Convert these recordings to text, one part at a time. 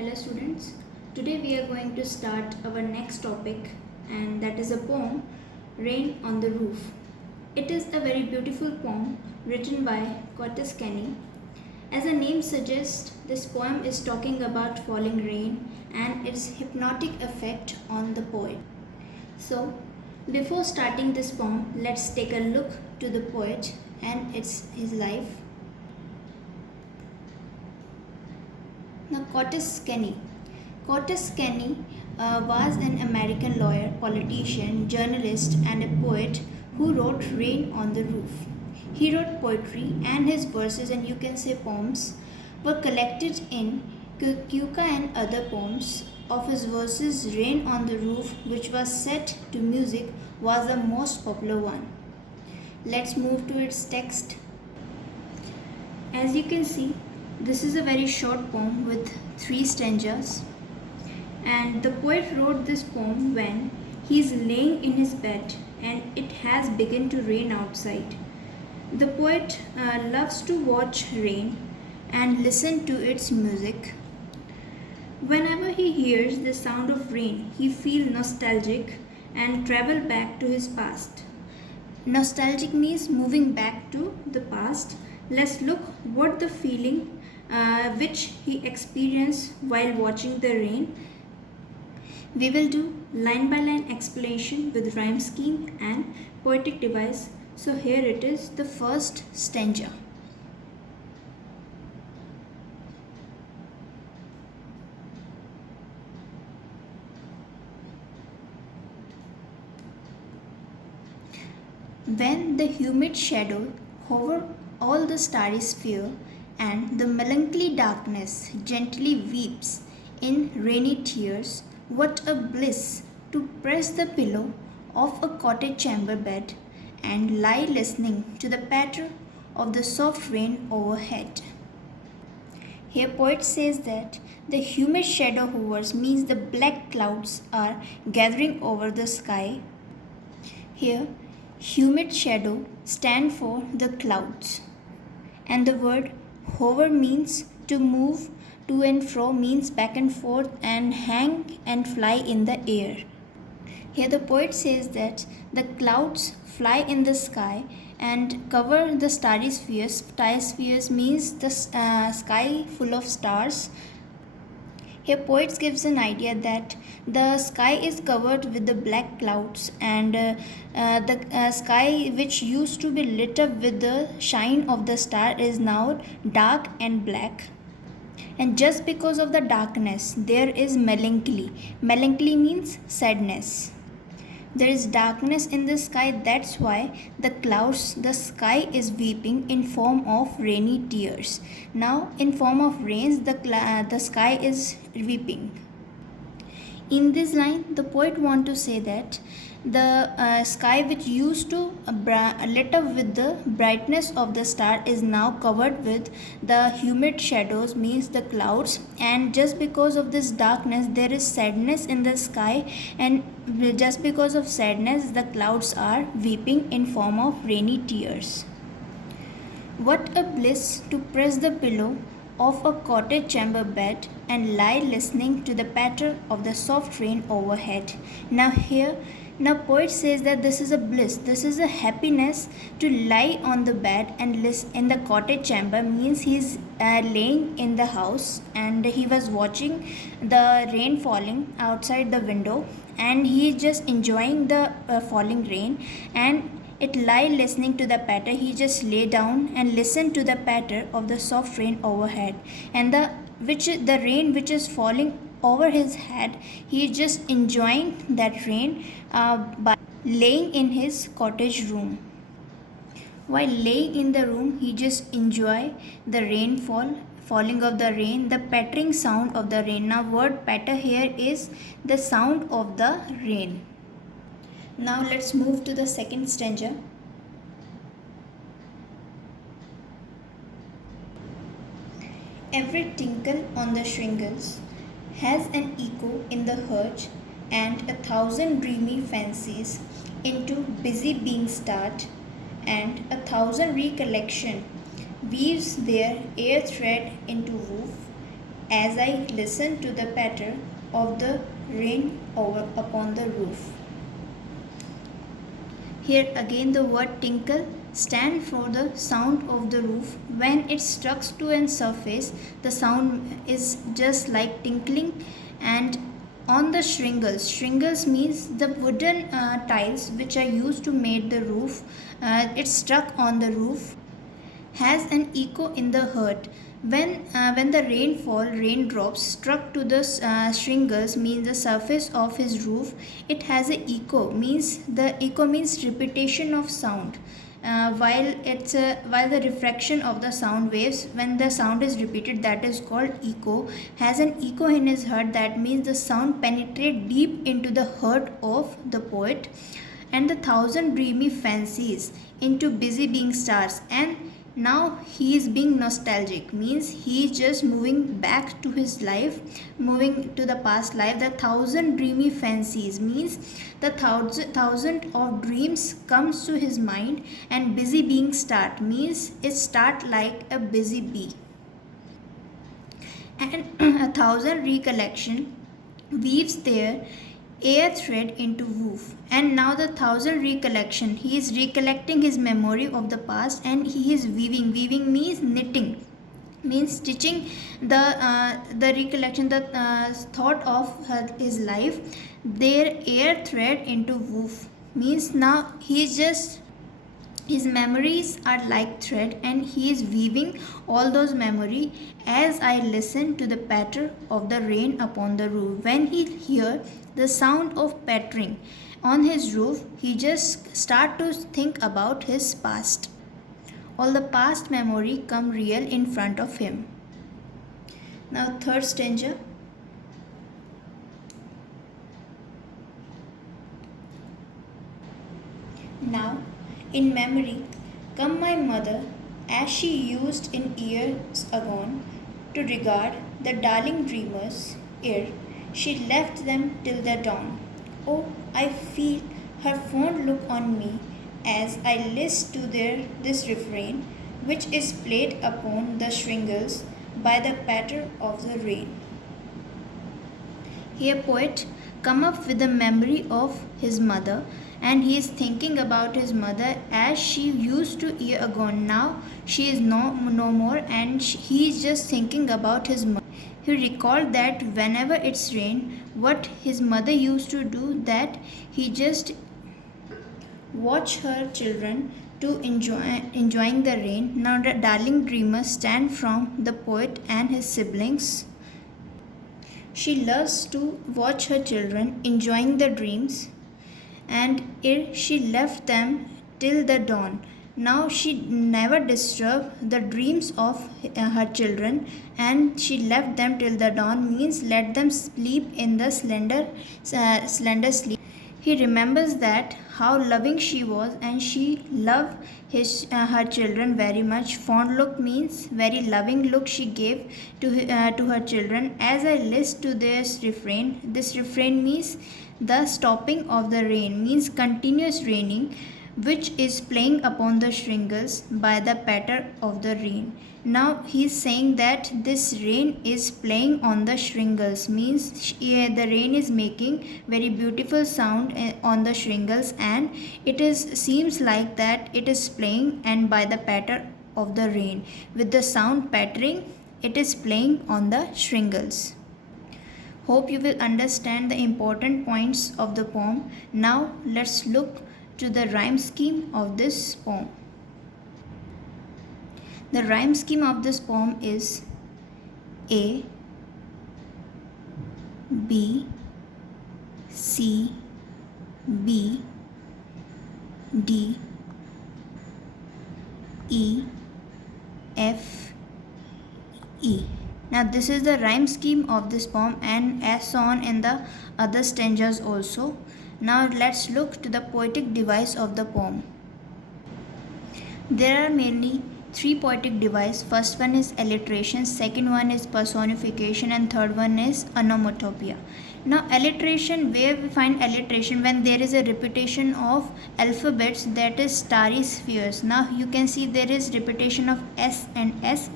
Hello students, today we are going to start our next topic and that is a poem, Rain on the Roof. It is a very beautiful poem written by Curtis Kenny. As the name suggests, this poem is talking about falling rain and its hypnotic effect on the poet. So, before starting this poem, let's take a look to the poet and his life. Now, Curtis Kenny. Curtis Kenny was an American lawyer, politician, journalist, and a poet who wrote Rain on the Roof. He wrote poetry, and his verses, and you can say poems, were collected in Kuka and other poems. Of his verses, Rain on the Roof, which was set to music, was the most popular one. Let's move to its text. As you can see, this is a very short poem with 3 stanzas, and the poet wrote this poem when he is laying in his bed and it has begun to rain outside. The poet loves to watch rain and listen to its music. Whenever he hears the sound of rain, he feels nostalgic and travel back to his past. Nostalgic means moving back to the past. Let's look what the feeling which he experienced while watching the rain. We will do line by line explanation with rhyme scheme and poetic device. So here it is, the first stanza. When the humid shadow hover all the starry sphere, and the melancholy darkness gently weeps in rainy tears, what a bliss to press the pillow of a cottage chamber bed and lie listening to the patter of the soft rain overhead. Here poet says that the humid shadow hovers means the black clouds are gathering over the sky. Here humid shadow stand for the clouds, and the word hover means to move to and fro, means back and forth, and hang and fly in the air. Here the poet says that the clouds fly in the sky and cover the starry spheres. Starry spheres means the sky full of stars. Here poets gives an idea that the sky is covered with the black clouds, and the sky which used to be lit up with the shine of the star is now dark and black. And just because of the darkness there is melancholy. Melancholy means sadness. There is darkness in the sky, that's why the sky is weeping in form of rainy tears. Now, in form of rains, the sky is weeping. In this line, the poet want to say that the sky which used to lit up with the brightness of the star is now covered with the humid shadows, means the clouds, and just because of this darkness there is sadness in the sky, and just because of sadness the clouds are weeping in form of rainy tears. What a bliss to press the pillow of a cottage chamber bed and lie listening to the patter of the soft rain overhead. Now poet says that this is a bliss, this is a happiness to lie on the bed and listen in the cottage chamber, means he's laying in the house and he was watching the rain falling outside the window, and he is just enjoying the falling rain, and it lie listening to the patter. He just lay down and listen to the patter of the soft rain overhead, and the rain which is falling over his head, he is just enjoying that rain by laying in his cottage room. While laying in the room, he just enjoy the rainfall, falling of the rain, the pattering sound of the rain. Now word patter here is the sound of the rain. Now let's move to the second stanza. Every tinkle on the shingles has an echo in the heart, and 1,000 dreamy fancies into busy being start, and 1,000 recollection weaves their air thread into woof, as I listen to the patter of the rain over upon the roof. Here again the word tinkle stand for the sound of the roof. When it struck to a surface, the sound is just like tinkling. And on the shingles, shingles means the wooden tiles which are used to make the roof. It struck on the roof, has an echo in the heart. When the raindrops struck to the shingles, means the surface of his roof, it has an echo. Means repetition of sound. While the refraction of the sound waves, when the sound is repeated, that is called echo. Has an echo in his heart. That means the sound penetrate deep into the heart of the poet, and the thousand dreamy fancies into busy being stars. And now he is being nostalgic, means he is just moving back to his life, moving to the past life. The thousand dreamy fancies means the thousand of dreams comes to his mind, and busy being start means it start like a busy bee. And a thousand recollection weaves their air thread into woof. And now the thousand recollection, he is recollecting his memory of the past, and he is weaving means knitting, means stitching the recollection, the thought of his life, their air thread into woof. Means now he is just, his memories are like thread, and he is weaving all those memory as I listen to the patter of the rain upon the roof. When he hear the sound of pattering on his roof, he just start to think about his past. All the past memory come real in front of him. Now third stanza. Now in memory come my mother, as she used in years agone to regard the darling dreamers ere she left them till the dawn. Oh, I feel her fond look on me as I list to this refrain, which is played upon the shingles by the patter of the rain. Here poet come up with the memory of his mother, and he is thinking about his mother as she used to year ago. Now she is no more, and he is just thinking about his mother. He recalled that whenever it's rain, what his mother used to do, that he just watch her children to enjoying the rain. Now the darling dreamer stand from the poet and his siblings. She loves to watch her children enjoying the dreams, and ere she left them till the dawn. Now she never disturbed the dreams of her children, and she left them till the dawn, means let them sleep in the slender sleep. He remembers that how loving she was, and she loved her children very much. Fond look means very loving look she gave to her children. As I list to this refrain means the stopping of the rain, means continuous raining, which is playing upon the shingles by the patter of the rain. Now he is saying that this rain is playing on the shingles, means the rain is making very beautiful sound on the shingles, and it is seems like that it is playing, and by the patter of the rain with the sound pattering, it is playing on the shingles. Hope you will understand the important points of the poem. Now let's look to the rhyme scheme of this poem. The rhyme scheme of this poem is A, B, C, B, D, E, F, E. Now this is the rhyme scheme of this poem, and as on in the other stanzas also. Now let's look to the poetic device of the poem. There are mainly three poetic devices. First one is alliteration, second one is personification, and third one is onomatopoeia. Now alliteration, where we find alliteration? When there is a repetition of alphabets, that is starry spheres. Now you can see there is repetition of S and S.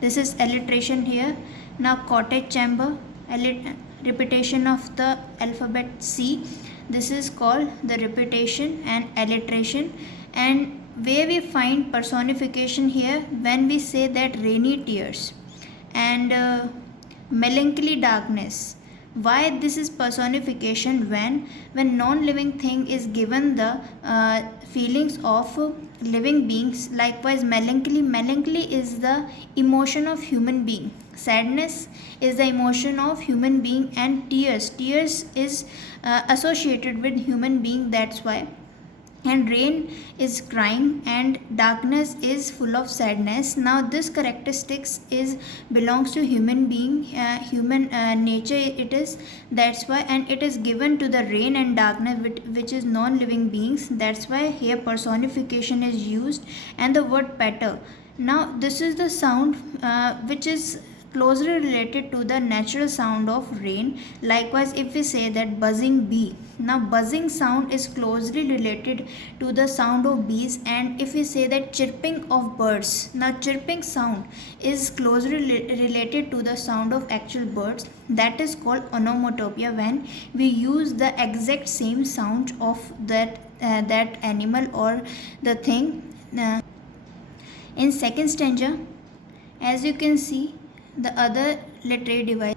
This is alliteration here. Now cottage chamber, repetition of the alphabet C. This is called the repetition and alliteration. And where we find personification here, when we say that rainy tears and melancholy darkness. Why this is personification? When non-living thing is given the feelings of living beings. Likewise, melancholy is the emotion of human being, sadness is the emotion of human being, and tears is associated with human being. That's why. And rain is crying and darkness is full of sadness. Now this characteristics is belongs to human being, human nature it is. That's why. And it is given to the rain and darkness, which is non-living beings. That's why here personification is used. And the word patter, now this is the sound which is closely related to the natural sound of rain. Likewise, if we say that buzzing bee, now buzzing sound is closely related to the sound of bees. And if we say that chirping of birds, now chirping sound is closely related to the sound of actual birds. That is called onomatopoeia, when we use the exact same sound of that animal or the thing. In second stanza, as you can see, the other literary device.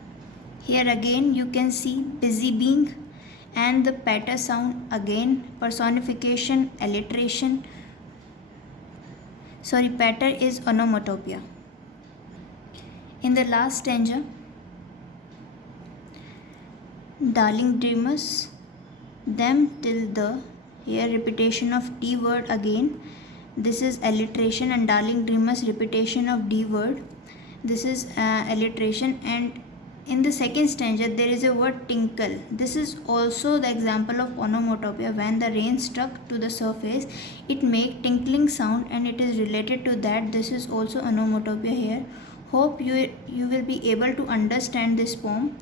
Here again you can see busy being and the patter sound, again personification, alliteration. Patter is onomatopoeia. In the last stanza, darling dreamers, them till the, here repetition of T word again. This is alliteration, and darling dreamers repetition of D word. This is alliteration. And in the second stanza there is a word tinkle. This is also the example of onomatopoeia. When the rain struck to the surface, it make tinkling sound, and it is related to that. This is also onomatopoeia here. Hope you will be able to understand this poem,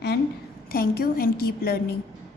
and thank you and keep learning.